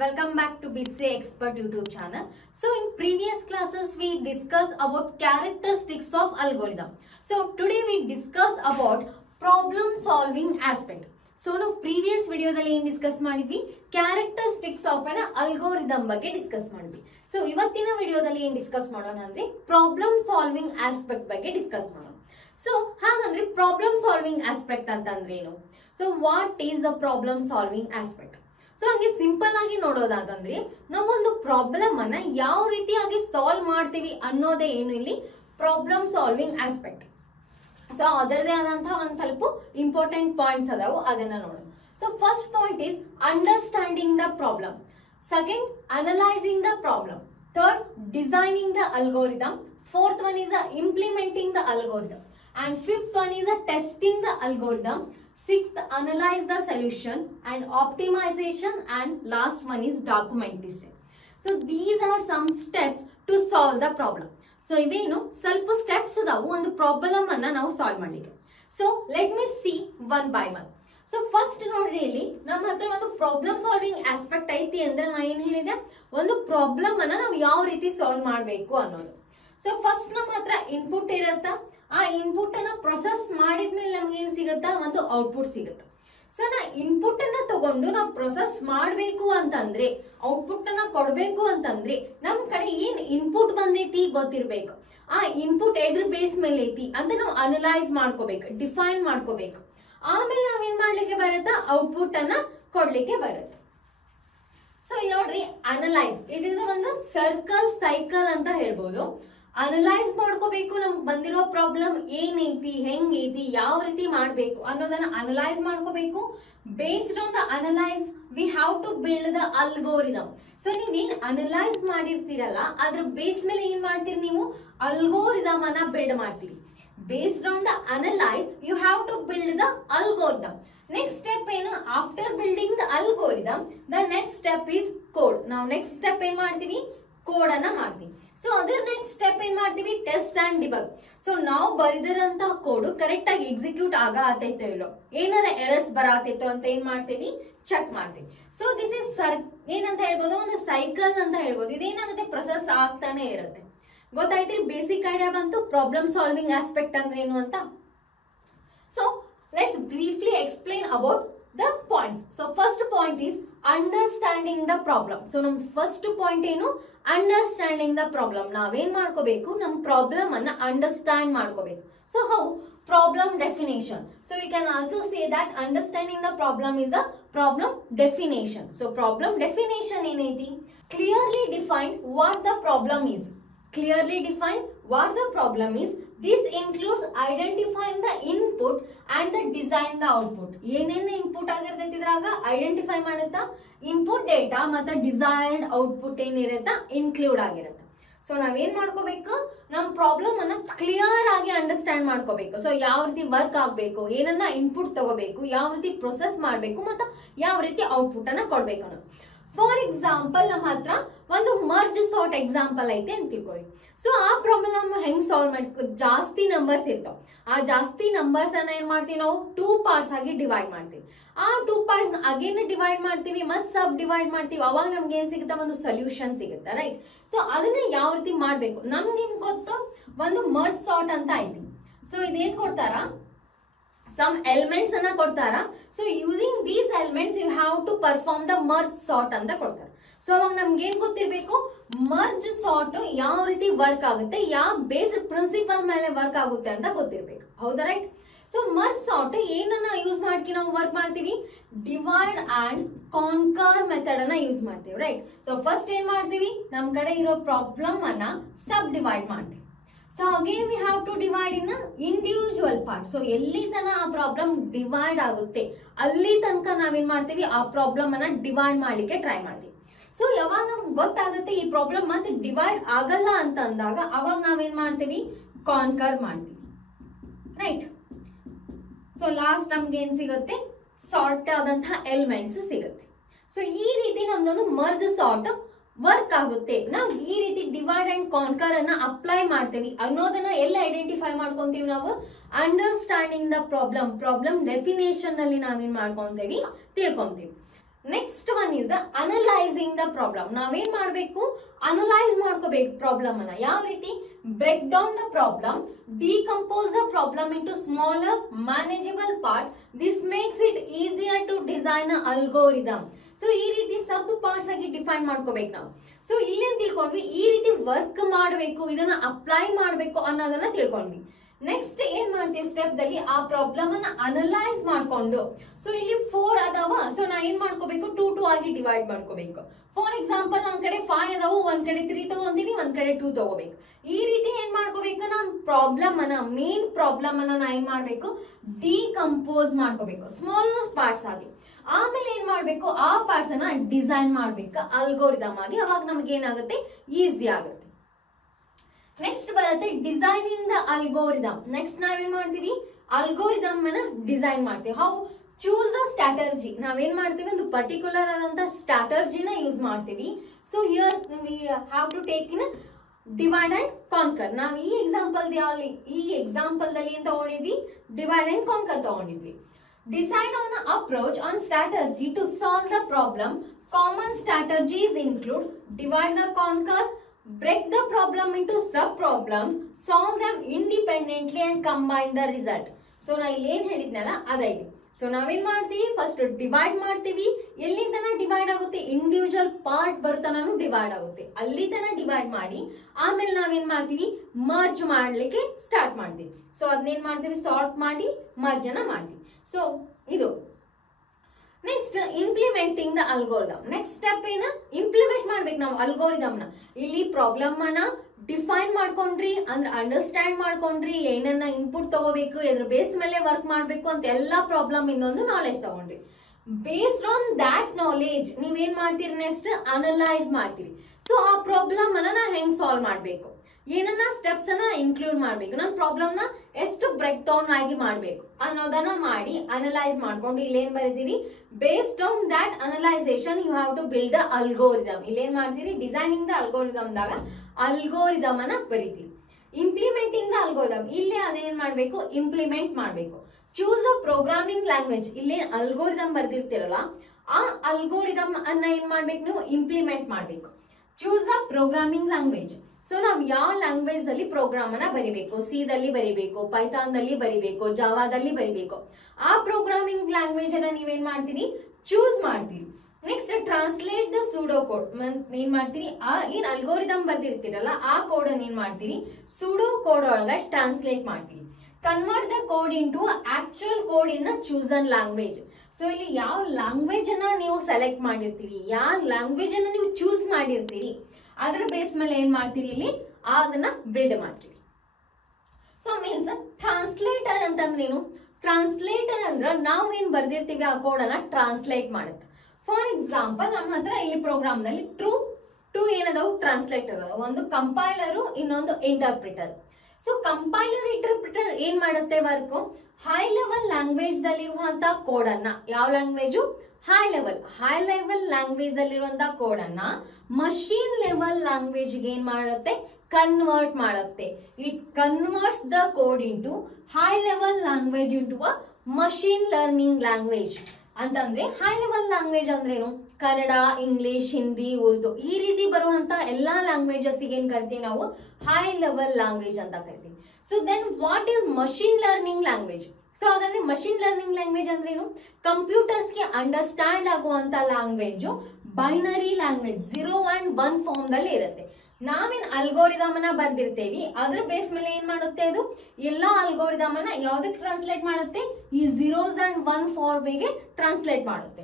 welcome back to BCA Expert YouTube channel. So in previous classes we discussed about characteristics of algorithm. So today we discuss about problem solving aspect. So now previous video dalli ಏನು discuss ಮಾಡಿದ್ವಿ characteristics of an algorithm ಬಗ್ಗೆ discuss ಮಾಡಿದ್ವಿ. So ಇವತ್ತಿನ ವಿಡಿಯೋದಲ್ಲಿ ಏನು discuss ಮಾಡೋಣ ಅಂದ್ರೆ problem solving aspect ಬಗ್ಗೆ discuss ಮಾಡೋಣ. So ಹಾಗಂದ್ರೆ problem solving aspect ಅಂತಂದ್ರೆ ಏನು? So what is the problem solving aspect? So ಹಂಗೆ ಸಿಂಪಲ್ ಆಗಿ ನೋಡೋದಾದಂದ್ರೆ ನಾವೊಂದು ಪ್ರಾಬ್ಲಮ್ ಅನ್ನ ಯಾವ ರೀತಿಯಾಗಿ ಸಾಲ್ವ್ ಮಾಡ್ತೀವಿ ಅನ್ನೋದೇ ಏನು ಇಲ್ಲಿ ಪ್ರಾಬ್ಲಮ್ ಸಾಲ್ವಿಂಗ್ ಆಸ್ಪೆಕ್ಟ್. ಸೊ ಅದರದೇ ಆದಂತಹ ಒಂದು ಸ್ವಲ್ಪ ಇಂಪಾರ್ಟೆಂಟ್ ಪಾಯಿಂಟ್ಸ್ ಅದಾವು, ಅದನ್ನ ನೋಡೋಣ. So first point is understanding the problem, second analysing the problem, third designing the algorithm, fourth one is implementing the algorithm, and fifth one is testing the algorithm, sixth analyze the solution and optimization, and last one is documentation. So these are some steps to solve the problem. So ಇವೇನು ಸ್ವಲ್ಪ steps ಅದಾವು ಒಂದು problem ಅನ್ನ ನಾವು solve ಮಾಡಲಿಕ್ಕೆ. So let me C one by one. So first ನೋಡ್ರಿ, ಇಲ್ಲಿ ನಮ್ಮ ಹತ್ರ ಒಂದು ಪ್ರಾಬ್ಲಮ್ ಸಾಲ್ವಿಂಗ್ ಆಸ್ಪೆಕ್ಟ್ ಐತಿ ಅಂದ್ರೆ ನಾ ಏನ್ ಹೇಳಿದೆ, ಒಂದು ಪ್ರಾಬ್ಲಮ್ ಅನ್ನ ನಾವು ಯಾವ ರೀತಿ ಸಾಲ್ವ್ ಮಾಡಬೇಕು ಅನ್ನೋದು. ಸೊ ಫಸ್ಟ್ ನಮ್ಮ ಹತ್ರ ಇನ್ಪುಟ್ ಇರತ್ತ, ಆ ಇನ್ಪುಟ್ ಅನ್ನ ಪ್ರೊಸೆಸ್ ಮಾಡಿದ್ಮೇಲೆ ನಮ್ಗೆ ಏನ್ ಸಿಗುತ್ತಾ, ಒಂದು ಔಟ್ಪುಟ್ ಸಿಗುತ್ತೆ. ಸೊ ನಾ ಇನ್ಪುಟ್ ಅನ್ನ ತಗೊಂಡು ನಾವು ಪ್ರೊಸೆಸ್ ಮಾಡಬೇಕು ಅಂತಂದ್ರೆ, ಔಟ್ಪುಟ್ ಅನ್ನ ಕೊಡ್ಬೇಕು ಅಂತಂದ್ರೆ ನಮ್ ಕಡೆ ಏನ್ ಇನ್ಪುಟ್ ಬಂದೈತಿ ಗೊತ್ತಿರ್ಬೇಕು. ಆ ಇನ್ಪುಟ್ ಎದ್ರ ಬೇಸ್ ಮೇಲೆ ಐತಿ ಅಂತ ನಾವು ಅನಲೈಸ್ ಮಾಡ್ಕೋಬೇಕು, ಡಿಫೈನ್ ಮಾಡ್ಕೋಬೇಕು. ಆಮೇಲೆ ನಾವೇನ್ ಮಾಡ್ಲಿಕ್ಕೆ ಬರುತ್ತಾ, ಔಟ್ಪುಟ್ ಅನ್ನ ಕೊಡ್ಲಿಕ್ಕೆ ಬರುತ್ತೆ. ಸೊ ಇಲ್ಲಿ ನೋಡ್ರಿ, ಅನಲೈಸ್ ಇದು ಒಂದು ಸರ್ಕಲ್ ಸೈಕಲ್ ಅಂತ ಹೇಳ್ಬೋದು. ಅನಲೈಸ್ ಮಾಡ್ಕೋಬೇಕು, ನಮ್ಗೆ ಬಂದಿರೋ ಪ್ರಾಬ್ಲಮ್ ಏನೈತಿ, ಹೆಂಗೈತಿ, ಯಾವ ರೀತಿ ಮಾಡಬೇಕು ಅನ್ನೋದನ್ನ ಅನಲೈಸ್ ಮಾಡ್ಕೋಬೇಕು. Based on the analyse we have to build the algorithm. So ನೀವೇನ್ ಅನಲೈಸ್ ಮಾಡಿರ್ತೀರಲ್ಲ ಅದ್ರ ಬೇಸ್ ಮೇಲೆ ಏನ್ ಮಾಡ್ತೀರಿ, ನೀವು ಅಲ್ಗೋರಿದಮ್ ಅನ್ನ ಬಿಲ್ಡ್ ಮಾಡ್ತೀರಿ. Based on the analyse you have to build the algorithm. Next step ಏನು, after building the algorithm the next step is code. ನಾವು ನೆಕ್ಸ್ಟ್ ಸ್ಟೆಪ್ ಏನ್ ಮಾಡ್ತೀವಿ, ಕೋಡ್ ಅನ್ನ ಮಾಡ್ತೀವಿ. ಸೊ ಅದರ ನೆಕ್ಸ್ಟ್ ಸ್ಟೆಪ್ ಏನ್ ಮಾಡ್ತೀವಿ, ಟೆಸ್ಟ್ ಅಂಡ್ ಡಿಬಗ್. ಸೊ ನಾವು ಬರೆದಿರಂತ ಕೋಡ್ ಕರೆಕ್ಟ್ ಆಗಿ ಎಕ್ಸಿಕ್ಯೂಟ್ ಆಗತೈತೋ ಇಲ್ಲೋ, ಏನಾರ ಎರರ್ಸ್ ಬರತೈತೋ ಅಂತ ಏನ್ ಮಾಡ್ತೀವಿ, ಚೆಕ್ ಮಾಡ್ತೀವಿ. ಸೊ ದಿಸ್ ಇಸ್ ಏನಂತ ಹೇಳ್ಬೋದು, ಒಂದು ಸೈಕಲ್ ಅಂತ ಹೇಳ್ಬೋದು. ಇದೇನಾಗುತ್ತೆ, ಪ್ರೊಸೆಸ್ ಆಗ್ತಾನೆ ಇರುತ್ತೆ. ಗೊತ್ತಾಯ್ತ್ರಿ, ಬೇಸಿಕ್ ಐಡಿಯಾ ಬಂತು ಪ್ರಾಬ್ಲಮ್ ಸಾಲ್ವಿಂಗ್ ಆಸ್ಪೆಕ್ಟ್ ಅಂದ್ರೆ ಏನು ಅಂತ. So let's briefly explain about the points. So first point is understanding the problem. So ನಮ್ ಫಸ್ಟ್ ಪಾಯಿಂಟ್ ಏನು, ಅಂಡರ್ಸ್ಟ್ಯಾಂಡಿಂಗ್ ದ ಪ್ರಾಬ್ಲಮ್. ನಾವೇನ್ ಮಾಡ್ಕೋಬೇಕು, ನಮ್ ಪ್ರಾಬ್ಲಮ್ ಅನ್ನ ಅಂಡರ್ಸ್ಟ್ಯಾಂಡ್ ಮಾಡ್ಕೋಬೇಕು. So how, problem definition. So we can also say that understanding the problem is a problem definition. So problem definition ಏನೈತಿ, clearly define what the problem is. Clearly define what the problem is. This includes identifying the input and the design the output. ಏನೇನು input ಆಗಿರ್ತೈತಿ ಇದ್ರಾಗ identify ಮಾಡುತ್ತಾ, input data ಮತ್ತು desired output ಏನಿರುತ್ತಾ include ಆಗಿರುತ್ತೆ. So ನಾವೇನ್ ಮಾಡ್ಕೋಬೇಕು, ನಮ್ಮ ಪ್ರಾಬ್ಲಮ್ ಅನ್ನ ಕ್ಲಿಯರ್ ಆಗಿ ಅಂಡರ್ಸ್ಟ್ಯಾಂಡ್ ಮಾಡ್ಕೋಬೇಕು. ಸೊ ಯಾವ ರೀತಿ ವರ್ಕ್ ಆಗಬೇಕು, ಏನನ್ನ ಇನ್ಪುಟ್ ತಗೋಬೇಕು, ಯಾವ ರೀತಿ ಪ್ರೊಸೆಸ್ ಮಾಡಬೇಕು ಮತ್ತು ಯಾವ ರೀತಿ ಔಟ್ಪುಟ್ ಅನ್ನ ಕೊಡ್ಬೇಕು ಅನ್ನೋದು. ಫಾರ್ ಎಕ್ಸಾಂಪಲ್ ನಮ್ಮ ಹತ್ರ ಒಂದು ಮರ್ಜ್ ಸಾರ್ಟ್ ಎಕ್ಸಾಂಪಲ್ ಐತೆ ಅಂತ ತಿಳ್ಕೊಳ್ಳಿ. ಸೊ ಆ ಪ್ರಾಬ್ಲಮ್ ಹೆಂಗ್ ಸಾಲ್ವ್ ಮಾಡ್ಕೊ, ಜಾಸ್ತಿ ನಂಬರ್ಸ್ ಇರ್ತಾವ. ಆ ಜಾಸ್ತಿ ನಂಬರ್ಸ್ ಅನ್ನ ಏನ್ ಮಾಡ್ತೀವಿ, ನಾವು 2 ಪಾರ್ಟ್ಸ್ ಆಗಿ ಡಿವೈಡ್ ಮಾಡ್ತೀವಿ. ಆ 2 ಪಾರ್ಟ್ಸ್ ಅಗೇನ್ ಡಿವೈಡ್ ಮಾಡ್ತೀವಿ, ಮತ್ತೆ ಸಬ್ ಡಿವೈಡ್ ಮಾಡ್ತೀವಿ. ಅವಾಗ ನಮ್ಗೆ ಏನ್ ಸಿಗುತ್ತೆ, ಒಂದು ಸೊಲ್ಯೂಷನ್ ಸಿಗುತ್ತೆ, ರೈಟ್? ಸೊ ಅದನ್ನ ಯಾವ ರೀತಿ ಮಾಡ್ಬೇಕು, ನಮ್ಗೇನ್ ಗೊತ್ತು, ಒಂದು ಮರ್ಜ್ ಸಾರ್ಟ್ ಅಂತ ಐತಿ. ಸೊ ಇದೇನ್ ಕೊಡ್ತಾರ, some elements ಅನ್ನ ಕೊಡ್ತಾರ. So using these elements you have to perform the merge sort ಅಂತ ಕೊಡ್ತಾರೆ. ಸೊ ಅವಾಗ ನಮ್ಗೆ ಏನ್ ಗೊತ್ತಿರ್ಬೇಕು, ಮರ್ಜ್ ಸಾರ್ಟ್ ಯಾವ ರೀತಿ ವರ್ಕ್ ಆಗುತ್ತೆ, ಯಾವ ಬೇಸ್ಡ್ ಪ್ರಿನ್ಸಿಪಲ್ ಮೇಲೆ ವರ್ಕ್ ಆಗುತ್ತೆ ಅಂತ ಗೊತ್ತಿರ್ಬೇಕು, ಹೌದಾ, ರೈಟ್? ಸೊ ಮರ್ಜ್ ಸಾರ್ಟ್ ಏನನ್ನ ಯೂಸ್ ಮಾಡ್ಕಿ ನಾವು ವರ್ಕ್ ಮಾಡ್ತೀವಿ, ಡಿವೈಡ್ ಅಂಡ್ ಕಾನ್ಕರ್ ಮೆಥಡ್ ಅನ್ನ ಯೂಸ್ ಮಾಡ್ತೀವಿ, ರೈಟ್? ಸೊ ಫಸ್ಟ್ ಏನ್ ಮಾಡ್ತೀವಿ, ನಮ್ ಕಡೆ ಇರೋ ಪ್ರಾಬ್ಲಮ್ ಅನ್ನ ಸಬ್ ಡಿವೈಡ್ ಮಾಡ್ತೀವಿ. So again we have to divide in individual part. So ಎಲ್ಲಿ ತನಕ ಆ ಪ್ರಾಬ್ಲಮ್ ಡಿವೈಡ್ ಆಗುತ್ತೆ ಅಲ್ಲಿ ತನಕ ನಾವೇನ್ ಮಾಡ್ತೀವಿ, ಆ ಪ್ರಾಬ್ಲಮ್ ಅನ್ನ ಡಿವೈಡ್ ಮಾಡ್ಲಿಕ್ಕೆ ಟ್ರೈ ಮಾಡ್ತೀವಿ. ಸೊ ಯಾವಾಗ ನಮ್ಗೆ ಗೊತ್ತಾಗುತ್ತೆ ಈ ಪ್ರಾಬ್ಲಮ್ ಮತ್ತೆ ಡಿವೈಡ್ ಆಗಲ್ಲ ಅಂತ ಅಂದಾಗ ಅವಾಗ ನಾವೇನ್ ಮಾಡ್ತೀವಿ, ಕಾನ್ಕರ್ ಮಾಡ್ತೀವಿ, ರೈಟ್? ಸೊ ಲಾಸ್ಟ್ ನಮ್ಗೆ ಏನ್ ಸಿಗುತ್ತೆ, ಸಾರ್ಟ್ ಆದಂತಹ ಎಲಿಮೆಂಟ್ಸ್ ಸಿಗುತ್ತೆ. ಸೊ ಈ ರೀತಿ ನಮ್ದೊಂದು ಮರ್ಜ್ ಸಾರ್ಟ್ ವರ್ಕ್ ಆಗುತ್ತೆ. ನಾವು ಈ ರೀತಿ ಡಿವೈಡ್ ಅಂಡ್ ಕಾನ್ಕರ್ ಅನ್ನ ಅಪ್ಲೈ ಮಾಡ್ತೀವಿ ಅನ್ನೋದನ್ನ ಎಲ್ಲ ಐಡೆಂಟಿಫೈ ಮಾಡ್ಕೊಂತೀವಿ ನಾವು, ಅಂಡರ್ಸ್ಟ್ಯಾಂಡಿಂಗ್ ದ ಪ್ರಾಬ್ಲಮ್ ಡೆಫಿನೇಷನ್ ನಲ್ಲಿ ನಾವೇನ್ ಮಾಡ್ಕೊಂತೀವಿ, ತಿಳ್ಕೊಂತೀವಿ. Next one is the analysing the problem. ನಾವೇನ್ ಮಾಡಬೇಕು, ಅನಲೈಸ್ ಮಾಡ್ಕೋಬೇಕು ಪ್ರಾಬ್ಲಮ್ ಅನ್ನ. ಯಾವ ರೀತಿ? Break down the problem, decompose the problem into smaller manageable part. This makes it easier to design a algorithm. So ಈ ರೀತಿ ಸಬ್ ಪಾರ್ಟ್ಸ್ ಆಗಿ ಡಿಫೈನ್ ಮಾಡ್ಕೋಬೇಕು ನಾವು. ಸೊ ಇಲ್ಲೇನ್ ತಿಳ್ಕೊಂಡ್ವಿ, ಈ ರೀತಿ ವರ್ಕ್ ಮಾಡಬೇಕು, ಇದನ್ನ ಅಪ್ಲೈ ಮಾಡಬೇಕು ಅನ್ನೋದನ್ನ ತಿಳ್ಕೊಂಡ್ವಿ. ನೆಕ್ಸ್ಟ್ ಏನ್ ಮಾಡ್ತೀವಿ ಸ್ಟೆಪ್ ದಲ್ಲಿ, ಆ ಪ್ರಾಬ್ಲಮ್ ಅನ್ನ ಅನಲೈಸ್ ಮಾಡ್ಕೊಂಡು, ಸೊ ಇಲ್ಲಿ 4 ಅದಾವ, ಸೊ ನಾ ಏನ್ ಮಾಡ್ಕೋಬೇಕು, 2 ಆಗಿ ಡಿವೈಡ್ ಮಾಡ್ಕೋಬೇಕು. ಫಾರ್ ಎಕ್ಸಾಂಪಲ್ ನನ್ ಕಡೆ 5 ಅದಾವು, ಒಂದ್ ಕಡೆ 3 ತಗೊಂತೀನಿ, ಒಂದ್ ಕಡೆ 2 ತಗೋಬೇಕು. ಈ ರೀತಿ ಏನ್ ಮಾಡ್ಕೋಬೇಕು, ನಾ ಪ್ರಾಬ್ಲಮ್ ಅನ್ನ, ಮೇನ್ ಪ್ರಾಬ್ಲಮ್ ಅನ್ನ ನಾ ಏನ್ ಮಾಡ್ಬೇಕು, ಡಿಕಂಪೋಸ್ ಮಾಡ್ಕೋಬೇಕು ಸ್ಮಾಲ್ ಪಾರ್ಟ್ಸ್ ಆಗಿ. ಆಮೇಲೆ ಏನ್ ಮಾಡ್ಬೇಕು, ಆ ಪಾರ್ಟ್ಸ್ ಅನ್ನ ಡಿಸೈನ್ ಮಾಡ್ಬೇಕು ಅಲ್ಗೋರಿದಮ್ ಆಗಿ. ಅವಾಗ ನಮ್ಗೆ ಏನಾಗುತ್ತೆ, ಈಸಿ ಆಗುತ್ತೆ. ನೆಕ್ಸ್ಟ್ ಬರುತ್ತೆ ಡಿಸೈನಿಂಗ್ ದ ಅಲ್ಗೋರಿದಮ್. ನೆಕ್ಸ್ಟ್ ನಾವೇನ್ ಮಾಡ್ತೀವಿ, ಅಲ್ಗೋರಿದಮ್ ಅನ್ನ ಡಿಸೈನ್ ಮಾಡ್ತೀವಿ. ಹೌ? Choose the strategy. ನಾವೇನ್ ಮಾಡ್ತೀವಿ, ಒಂದು ಪರ್ಟಿಕ್ಯುಲರ್ ಆದಂತ ಸ್ಟ್ರಾಟರ್ಜಿನ ಯೂಸ್ ಮಾಡ್ತೀವಿ. So here we have to take in divide and conquer. ನಾವು ಈ ಎಕ್ಸಾಂಪಲ್ ದಲ್ಲಿ ಏನ್ ತಗೊಂಡಿದ್ವಿ, ಡಿವೈಡ್ ಅಂಡ್ ಕಾನ್ಕರ್ ತಗೊಂಡಿದ್ವಿ. Decide on approach on strategy to solve the problem. Common strategies include divide the conquer, break the problem into sub problems, solve them independently and combine the result. So ನಾ ಇಲ್ಲಿ ಏನ್ ಹೇಳಿದ್ನಲ್ಲ ಅದೈತಿ. So ನಾವೇನ್ ಮಾಡ್ತೀವಿ, first divide ಮಾಡ್ತೀವಿ. ಎಲ್ಲಿ ತನ divide ಆಗುತ್ತೆ, ಇಂಡಿವಿಜುವಲ್ ಪಾರ್ಟ್ ಬರುತ್ತಾನು ಡಿವೈಡ್ ಆಗುತ್ತೆ, ಅಲ್ಲಿ ತನ ಡಿವೈಡ್ ಮಾಡಿ ಆಮೇಲೆ ನಾವೇನ್ ಮಾಡ್ತೀವಿ, ಮರ್ಜ್ ಮಾಡ್ಲಿಕ್ಕೆ ಸ್ಟಾರ್ಟ್ ಮಾಡ್ತೀವಿ. ಸೊ ಅದನ್ನೇನ್ ಮಾಡ್ತೀವಿ, ಸಾರ್ಟ್ ಮಾಡಿ ಮರ್ಜ್ ಅನ್ನ ಮಾಡ್ತೀವಿ. ಸೊ ಇದು next implementing the algorithm. Next step ಏನ, ಇಂಪ್ಲಿಮೆಂಟ್ ಮಾಡ್ಬೇಕು ನಾವು ಅಲ್ಗೋರಿದಮ್ ನ. ಇಲ್ಲಿ ಪ್ರಾಬ್ಲಮ್ ಅನ್ನ ಡಿಫೈನ್ ಮಾಡ್ಕೊಂಡ್ರಿ ಅಂದ್ರೆ ಅಂಡರ್ಸ್ಟ್ಯಾಂಡ್ ಮಾಡ್ಕೊಂಡ್ರಿ, ಏನನ್ನ ಇನ್ಪುಟ್ ತಗೋಬೇಕು, ಎದ್ರ ಬೇಸ್ ಮೇಲೆ ವರ್ಕ್ ಮಾಡ್ಬೇಕು ಅಂತ ಎಲ್ಲಾ ಪ್ರಾಬ್ಲಮ್ ಇನ್ನೊಂದು ನಾಲೆಜ್ ತಗೊಂಡ್ರಿ. ಬೇಸ್ಡ್ ಆನ್ ದ್ಯಾಟ್ ನಾಲೆಜ್ ನೀವೇನ್ ಮಾಡ್ತೀರಿ, ನೆಕ್ಸ್ಟ್ ಅನಲೈಸ್ ಮಾಡ್ತೀರಿ. ಸೊ ಆ ಪ್ರಾಬ್ಲಮ್ ಅನ್ನ ನಾ ಹೆಂಗ್ ಸಾಲ್ವ್ ಮಾಡ್ಬೇಕು, ಏನನ್ನ ಸ್ಟೆಪ್ಸ್ ಅನ್ನ ಇನ್ಕ್ಲೂಡ್ ಮಾಡ್ಬೇಕು, ನನ್ನ ಪ್ರಾಬ್ಲಮ್ ನ ಎಷ್ಟು ಬ್ರೇಕ್ ಡೌನ್ ಆಗಿ ಮಾಡ್ಬೇಕು ಅನ್ನೋದನ್ನ ಮಾಡಿ ಅನಲೈಸ್ ಮಾಡ್ಕೊಂಡು ಇಲ್ಲೇನ್ ಬರೀತೀರಿ, based on that analysation you have to build the algorithm. ಇಲ್ಲೇನ್ ಮಾಡ್ತೀರಿ, ಡಿಸೈನಿಂಗ್ ದ ಅಲ್ಗೋರಿದಮ್ ದಾಗ ಅಲ್ಗೋರಿದಮ್ ಅನ್ನ ಬರೀತೀರಿ. ಇಂಪ್ಲಿಮೆಂಟಿಂಗ್ ದ ಅಲ್ಗೋರಿದಮ್, ಇಲ್ಲಿ ಅದೇನ್ ಮಾಡ್ಬೇಕು, ಇಂಪ್ಲಿಮೆಂಟ್ ಮಾಡ್ಬೇಕು. Choose the programming language. ಇಲ್ಲೇನ್ ಅಲ್ಗೋರಿದಮ್ ಬರ್ದಿರ್ತಿರಲ್ಲ ಆ ಅಲ್ಗೋರಿದಮ್ ಅನ್ನ ಏನ್ ಮಾಡ್ಬೇಕು, ನೀವು ಇಂಪ್ಲಿಮೆಂಟ್ ಮಾಡ್ಬೇಕು. Choose the programming language. So ನಾವು ಯಾವ ಲ್ಯಾಂಗ್ವೇಜ್ ದಲ್ಲಿ ಪ್ರೋಗ್ರಾಮ್ ಅನ್ನ ಬರಿಬೇಕು, ಸಿ ದಲ್ಲಿ ಬರಿಬೇಕು, ಪೈಥಾನ್ ದಲ್ಲಿ ಬರಿಬೇಕು, ಜಾವಾದಲ್ಲಿ ಬರಿಬೇಕು, ಆ ಪ್ರೋಗ್ರಾಮಿಂಗ್ ಲ್ಯಾಂಗ್ವೇಜ್ ಅನ್ನ ನೀವೇನ್ ಮಾಡ್ತೀರಿ, ಚೂಸ್ ಮಾಡ್ತೀರಿ. Next translate the pseudo code. ಏನ್ ಮಾಡ್ತೀರಿ, ಆ ಏನ್ ಅಲ್ಗೋರಿದಮ್ ಬರ್ದಿರ್ತೀರಲ್ಲ ಆ ಕೋಡ್ ಅನ್ನ ಏನ್ ಮಾಡ್ತೀರಿ, ಸೂಡೋ ಕೋಡ್ ಒಳಗ ಟ್ರಾನ್ಸ್ಲೇಟ್ ಮಾಡ್ತೀರಿ. Convert the code into actual code in chosen language. So ಇಲ್ಲಿ ಯಾವ ಲ್ಯಾಂಗ್ವೇಜ್ ಅನ್ನ ನೀವು ಸೆಲೆಕ್ಟ್ ಮಾಡಿರ್ತೀರಿ, ಯಾವ ಲ್ಯಾಂಗ್ವೇಜ್ ಅನ್ನ ನೀವು ಚೂಸ್ ಮಾಡಿರ್ತೀರಿ, ಅದ್ರ ಬೇಸ್ ಮೇಲೆ ಏನ್ ಮಾಡ್ತೀರಿ, ಇಲ್ಲಿ ಅದನ್ನ ಬಿಲ್ಡ್ ಮಾಡ್ತೀರಿ. ಸೊ ಮೀನ್ಸ್ ಟ್ರಾನ್ಸ್ಲೇಟರ್ ಅಂತಂದ್ರೇನು, ಟ್ರಾನ್ಸ್ಲೇಟರ್ ಅಂದ್ರ ನಾವ್ ಏನ್ ಬರ್ದಿರ್ತೀವಿ ಆ ಕೋಡ್ ಅನ್ನ ಟ್ರಾನ್ಸ್ಲೇಟ್ ಮಾಡುತ್ತೆ. ಫಾರ್ ಎಕ್ಸಾಂಪಲ್ ನಮ್ಮ ಹತ್ರ ಇಲ್ಲಿ ಪ್ರೋಗ್ರಾಮ್ ನಲ್ಲಿ ಟೂ ಏನದಾವು, ಟ್ರಾನ್ಸ್ಲೇಟರ್ ಅದಾವ, ಒಂದು ಕಂಪೈಲರು ಇನ್ನೊಂದು ಇಂಟರ್ಪ್ರಿಟರ್. ಸೊ ಕಂಪೈಲರ್ ಇಂಟರ್ಪ್ರಿಟರ್ ಏನ್ ಮಾಡುತ್ತೆ ವರ್ಕ್, ಹೈ ಲೆವೆಲ್ ಲ್ಯಾಂಗ್ವೇಜ್ ದಲ್ಲಿರುವಂತಹ ಕೋಡ್ ಅನ್ನ, ಯಾವ ಲ್ಯಾಂಗ್ವೇಜು, ಹೈ ಲೆವೆಲ್ ಲ್ಯಾಂಗ್ವೇಜ್ ದಲ್ಲಿರುವಂತಹ ಕೋಡ್ ಅನ್ನ ಮಷೀನ್ ಲೆವೆಲ್ ಲ್ಯಾಂಗ್ವೇಜ್ ಗೆ ಏನ್ ಮಾಡುತ್ತೆ, ಕನ್ವರ್ಟ್ ಮಾಡುತ್ತೆ. It converts the code into high level language into a machine learning language. ಅಂತಂದ್ರೆ ಹೈ ಲೆವೆಲ್ ಲ್ಯಾಂಗ್ವೇಜ್ ಅಂದ್ರೇನು, ಕನ್ನಡ, ಇಂಗ್ಲಿಷ್, ಹಿಂದಿ, ಉರ್ದು ಈ ರೀತಿ ಬರುವಂತ ಎಲ್ಲಾ ಲ್ಯಾಂಗ್ವೇಜಸ್ ಏನ್ ಕರಿತೀವಿ ನಾವು, ಹೈ ಲೆವೆಲ್ ಲ್ಯಾಂಗ್ವೇಜ್ ಅಂತ ಕರಿತೀವಿ. So then what is machine learning language? So ಹಾಗಾದ್ರೆ ಮಷೀನ್ ಲರ್ನಿಂಗ್ ಲ್ಯಾಂಗ್ವೇಜ್ ಅಂದ್ರೇನು, ಕಂಪ್ಯೂಟರ್ಸ್ಗೆ ಅಂಡರ್ಸ್ಟ್ಯಾಂಡ್ ಆಗುವಂತ language, binary language, 0 and 1 form ದಲ್ಲಿ ಇರುತ್ತೆ. ನಾವೇನ್ ಅಲ್ಗೋರಿದಮ್ ಅನ್ನ ಬರ್ದಿರ್ತೇವಿ ಅದ್ರ ಬೇಸ್ ಮೇಲೆ ಏನ್ ಮಾಡುತ್ತೆ, ಅದು ಎಲ್ಲಾ ಅಲ್ಗೋರಿದಮ್ ಅನ್ನ ಯಾವ್ದಕ್ಕೆ ಟ್ರಾನ್ಸ್ಲೇಟ್ ಮಾಡುತ್ತೆ, ಈ 0s and 1 ಫಾರ್ಮ್ ಗೆ ಟ್ರಾನ್ಸ್ಲೇಟ್ ಮಾಡುತ್ತೆ.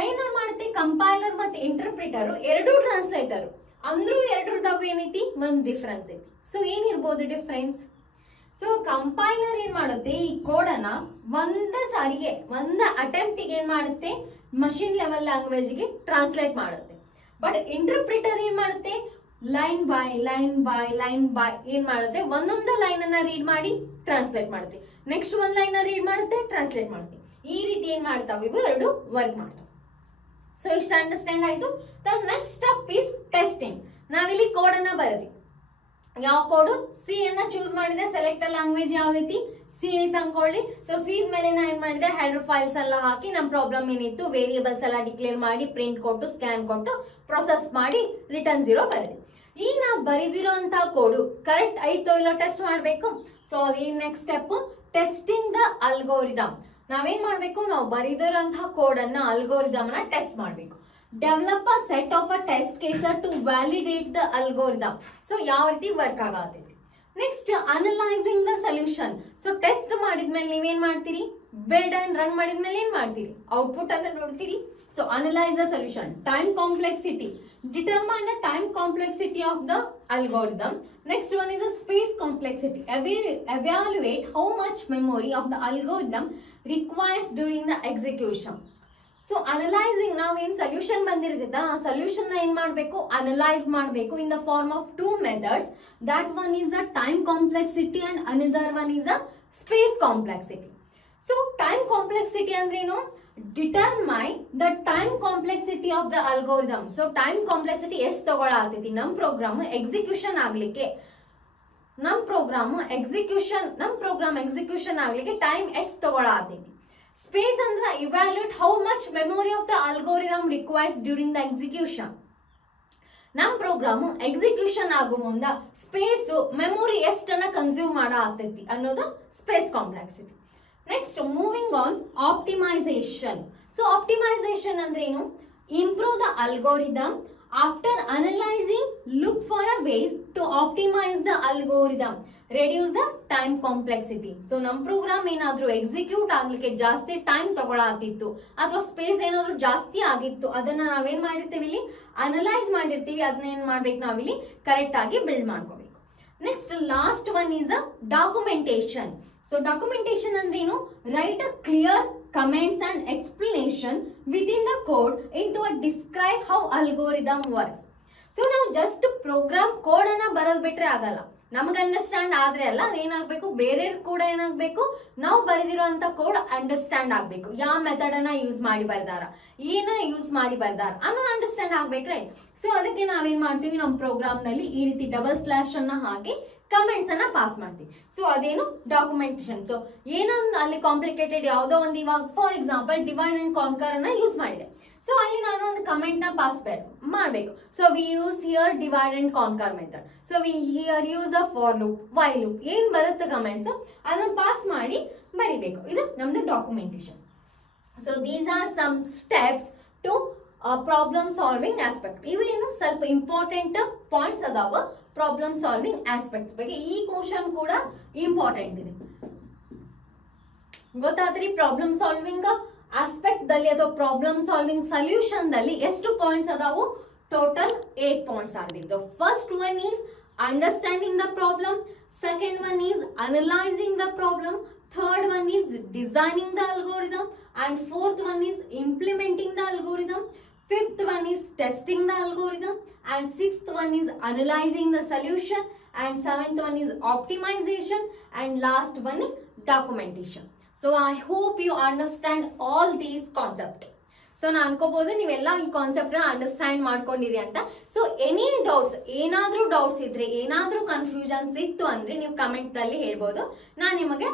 ಏನ ಮಾಡುತ್ತೆ, ಕಂಪೈಲರ್ ಮತ್ತೆ ಇಂಟರ್ಪ್ರಿಟರ್ ಎರಡು ಟ್ರಾನ್ಸ್ಲೇಟರ್ ಅಂದ್ರೂ ಎರಡರದಾಗ ಏನೈತಿ, ಒಂದ್ ಡಿಫ್ರೆನ್ಸ್ ಐತಿ. ಸೊ ಏನಿರ್ಬೋದು ಡಿಫ್ರೆನ್ಸ್? ಸೊ ಕಂಪೈಲರ್ ಏನ್ ಮಾಡುತ್ತೆ, ಈ ಕೋಡ್ ಅನ್ನ ಒಂದು ಅಟೆಂಪ್ಟ್ ಏನ್ ಮಾಡುತ್ತೆ, ಮಷಿನ್ ಲೆವೆಲ್ ಲ್ಯಾಂಗ್ವೇಜ್ ಗೆ ಟ್ರಾನ್ಸ್ಲೇಟ್ ಮಾಡುತ್ತೆ. ಬಟ್ ಇಂಟರ್ಪ್ರಿಟರ್ ಏನ್ ಮಾಡುತ್ತೆ, ಲೈನ್ ಬೈ ಲೈನ್ ಏನ್ ಮಾಡುತ್ತೆ, ಒಂದೊಂದು ಲೈನ್ ಅನ್ನ ರೀಡ್ ಮಾಡಿ ಟ್ರಾನ್ಸ್ಲೇಟ್ ಮಾಡುತ್ತೆ, ನೆಕ್ಸ್ಟ್ ಒಂದ್ ಲೈನ್ ರೀಡ್ ಮಾಡುತ್ತೆ, ಟ್ರಾನ್ಸ್ಲೇಟ್ ಮಾಡುತ್ತೆ. ಈ ರೀತಿ ಏನ್ ಮಾಡ್ತಾವ, ಇವು ಎರಡು ವರ್ಕ್ ಮಾಡ್ತಾವ. ಸೊ ಇಷ್ಟ ಅಂಡರ್ಸ್ಟ್ಯಾಂಡ್ ಆಯ್ತು. Next step is testing. ನಾವಿಲ್ಲಿ ಕೋಡ್ ಅನ್ನ ಬರದಿ, ಯಾವ ಕೋಡು, ಸಿ ಅನ್ನ ಚೂಸ್ ಮಾಡಿದೆ, ಸೆಲೆಕ್ಟ್ ಲ್ಯಾಂಗ್ವೇಜ್ ಯಾವ್ದೈತಿ, ಸಿ ಐತ್ ಅನ್ಕೊಳ್ಳಿ. ಸೊ ಸಿ ಮೇಲೆ ನಾ ಏನ್ ಮಾಡಿದೆ, ಹೆಡರ್ ಫೈಲ್ಸ್ ಎಲ್ಲ ಹಾಕಿ ನಮ್ ಪ್ರಾಬ್ಲಮ್ ಏನಿತ್ತು ವೇರಿಯೇಬಲ್ಸ್ ಎಲ್ಲ ಡಿಕ್ಲೇರ್ ಮಾಡಿ ಪ್ರಿಂಟ್ ಕೊಟ್ಟು ಸ್ಕ್ಯಾನ್ ಕೊಟ್ಟು ಪ್ರೊಸೆಸ್ ಮಾಡಿ ರಿಟರ್ನ್ 0 ಬರೆದೆ. ಈಗ ನಾವು ಬರೆದಿರೋ ಅಂತ ಕೋಡು ಕರೆಕ್ಟ್ ಐತೋ ಇಲ್ಲೋ ಟೆಸ್ಟ್ ಮಾಡಬೇಕು. ಸೊ ಅದೇನ್ next step, testing the algorithm. ನಾವೇನ್ ಮಾಡ್ಬೇಕು, ನಾವು ಬರೆದಿರೋಂತಹ ಕೋಡ್ ಅನ್ನ ಅಲ್ಗೋರಿದಮ್ ನ ಟೆಸ್ಟ್ ಮಾಡಬೇಕು. Develop a set of a test cases to validate the algorithm. So ಯಾವ ರೀತಿ ವರ್ಕ್ ಆಗತೈತಿ. Next analysing the solution. So test ಮಾಡಿದ್ಮೇಲೆ ನೀವೇನ್ ಮಾಡ್ತೀರಿ, ಬಿಲ್ಡ್ ಅಂಡ್ ರನ್ ಮಾಡಿದ್ಮೇಲೆ ಏನ್ ಮಾಡ್ತೀರಿ, ಔಟ್ಪುಟ್ ಅಂತ ನೋಡ್ತೀರಿ. So analyse the solution. Time complexity, determine the time complexity of the algorithm. Next one is the space complexity. Evaluate how much memory of the algorithm requires during the execution. So analyzing, ನಾವು ಏನು solution ಬಂದಿರ್ತೈತ ಆ solution ನ ಏನ್ ಮಾಡಬೇಕು, analyse ಮಾಡಬೇಕು in the form of 2 methods. That one is the time complexity and another one is the space complexity. So time complexity ಅಂದ್ರೆ ಏನು, determine the time complexity of the algorithm. So time complexity ಎಷ್ಟು ತಗೊಳತೈತಿ ನಮ್ program execution ಆಗ್ಲಿಕ್ಕೆ, ನಮ್ program execution ಆಗ್ಲಿಕ್ಕೆ time ಎಷ್ಟು ತಗೊಳತೈತಿ. ಸ್ಪೇಸ್ ಅಂದ್ರೆ evaluate how much memory of the algorithm requires during the execution. ನಮ್ ಪ್ರೋಗ್ರಾಮ್ ಎಕ್ಸಿಕ್ಯೂಷನ್ ಆಗೋ ಮುಂದ ಸ್ಪೇಸ್ ಮೆಮೊರಿ ಎಷ್ಟನ್ನ ಕನ್ಸ್ಯೂಮ್ ಮಾಡ ಆಗ್ತೈತಿ ಅನ್ನೋದು space complexity. Next moving on, optimisation. So optimisation ಅಂದ್ರೆ ಏನು, improve the algorithm after analysing, look for a way to optimise the algorithm, reduce the time complexity. So ನಮ್ program ಏನಾದ್ರೂ ಎಕ್ಸಿಕ್ಯೂಟ್ ಆಗ್ಲಿಕ್ಕೆ ಜಾಸ್ತಿ ಟೈಮ್ ತಗೊಳತಿತ್ತು ಅಥವಾ ಸ್ಪೇಸ್ ಏನಾದ್ರೂ ಜಾಸ್ತಿ ಆಗಿತ್ತು, ಅದನ್ನ ನಾವೇನ್ ಮಾಡಿರ್ತೀವಿ ಇಲ್ಲಿ ಅನಲೈಸ್ ಮಾಡಿರ್ತೀವಿ, ಅದನ್ನ ಏನ್ ಮಾಡ್ಬೇಕು ನಾವಿಲ್ಲಿ ಕರೆಕ್ಟ್ ಆಗಿ ಬಿಲ್ಡ್ ಮಾಡ್ಕೋಬೇಕು. Next last one is the documentation. So documentation ಅಂದ್ರೆ ಏನು, write a clear comments and explanation within the code in to describe how algorithm works. So ನಾವು ಜಸ್ಟ್ ಪ್ರೋಗ್ರಾಮ್ ಕೋಡ್ ಅನ್ನ ಬರೋದ್ ಬಿಟ್ರೆ ಆಗಲ್ಲ, ನಮಗೆ ಅಂಡರ್ಸ್ಟ್ಯಾಂಡ್ ಆದ್ರೆ ಅಲ್ಲ, ಅದೇನಾಗಬೇಕು, ಬೇರೆ ಕೂಡ ಏನಾಗಬೇಕು, ನಾವು ಬರೆದಿರುವಂತ ಕೋಡ್ ಅಂಡರ್ಸ್ಟ್ಯಾಂಡ್ ಆಗ್ಬೇಕು. ಯಾವ ಮೆಥಡ್ ಅನ್ನ ಯೂಸ್ ಮಾಡಿ ಬರ್ದಾರ, ಏನ ಯೂಸ್ ಮಾಡಿ ಬರ್ದಾರ ಅನ್ನೋದು ಅಂಡರ್ಸ್ಟ್ಯಾಂಡ್ ಆಗ್ಬೇಕು, ರೈಟ್. ಸೊ ಅದಕ್ಕೆ ನಾವೇನ್ ಮಾಡ್ತೀವಿ, ನಮ್ಮ ಪ್ರೋಗ್ರಾಮ್ ನಲ್ಲಿ ಈ ರೀತಿ ಡಬಲ್ ಸ್ಲಾಶ್ ಅನ್ನ ಹಾಕಿ ಕಮೆಂಟ್ಸ್ ಅನ್ನ ಪಾಸ್ ಮಾಡ್ತೀವಿ. ಸೊ ಅದೇನು ಡಾಕ್ಯುಮೆಂಟೇಶನ್. ಸೊ ಏನೊಂದು ಅಲ್ಲಿ ಕಾಂಪ್ಲಿಕೇಟೆಡ್ ಯಾವುದೋ ಒಂದು, ಇವಾಗ for example divide and conquer ಅನ್ನ ಯೂಸ್ ಮಾಡಿದೆ. ಸೊ ಅಲ್ಲಿ ನಾನು ಒಂದು ಕಮೆಂಟ್ ನ ಪಾಸ್ ಮಾಡಬೇಕು. So we use here divide and conquer method. So we here use the for loop, while loop, ಏನ್ ಬರುತ್ತೆ ಕಮೆಂಟ್ಸ್ ಅದನ್ನ ಪಾಸ್ ಮಾಡಿ ಬರಿಬೇಕು. ಇದು ನಮ್ದು documentation. So these are some steps to problem solving aspect. ಇವೇನು ಸ್ವಲ್ಪ ಇಂಪಾರ್ಟೆಂಟ್ ಪಾಯಿಂಟ್ಸ್ ಅದಾವ ಪ್ರಾಬ್ಲಮ್ ಸಾಲ್ವಿಂಗ್ ಆಸ್ಪೆಕ್ಟ್ಸ್ ಬಗ್ಗೆ. ಈ ಕ್ವಶನ್ ಕೂಡ ಇಂಪಾರ್ಟೆಂಟ್ ಇದೆ, ಗೊತ್ತಾದ್ರಿ. ಪ್ರಾಬ್ಲಮ್ ಸಾಲ್ವಿಂಗ್ ಆಸ್ಪೆಕ್ಟ್ ದಲ್ಲಿ ಅಥವಾ ಪ್ರಾಬ್ಲಮ್ ಸಾಲ್ವಿಂಗ್ ಸೊಲ್ಯೂಷನ್ ದಲ್ಲಿ ಎಷ್ಟು ಪಾಯಿಂಟ್ಸ್ ಅದಾವು, ಟೋಟಲ್ 8 ಪಾಯಿಂಟ್ಸ್ ಆಗಿದ್ದು. First one is understanding the problem, second one is analysing the problem, third one is designing the algorithm, and fourth one is implementing the algorithm, fifth one is testing the algorithm, and sixth one is analyzing the solution, and seventh one is optimization, and last one is documentation. So I hope you understand all these concepts. So ನಾನು ಅನ್ಕೋಬಹುದು ನೀವೆಲ್ಲ ಈ concept ನ understand ಮಾಡ್ಕೊಂಡಿರಿ ಅಂತ. So any doubts, ಏನಾದ್ರೂ doubts ಇದ್ರೆ, ಏನಾದ್ರೂ confusions ಇತ್ತು ಅಂದ್ರೆ ನೀವು ಕಮೆಂಟ್ ದಲ್ಲಿ ಹೇಳ್ಬೋದು, ನಾನು ನಿಮಗೆ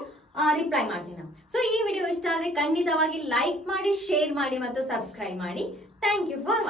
ರಿಪ್ಲೈ ಮಾಡ್ತೀನಿ. ಸೊ ಈ ವಿಡಿಯೋ ಇಷ್ಟ ಆದ್ರೆ ಖಂಡಿತವಾಗಿ ಲೈಕ್ ಮಾಡಿ, ಶೇರ್ ಮಾಡಿ ಮತ್ತು ಸಬ್ಸ್ಕ್ರೈಬ್ ಮಾಡಿ. Thank you for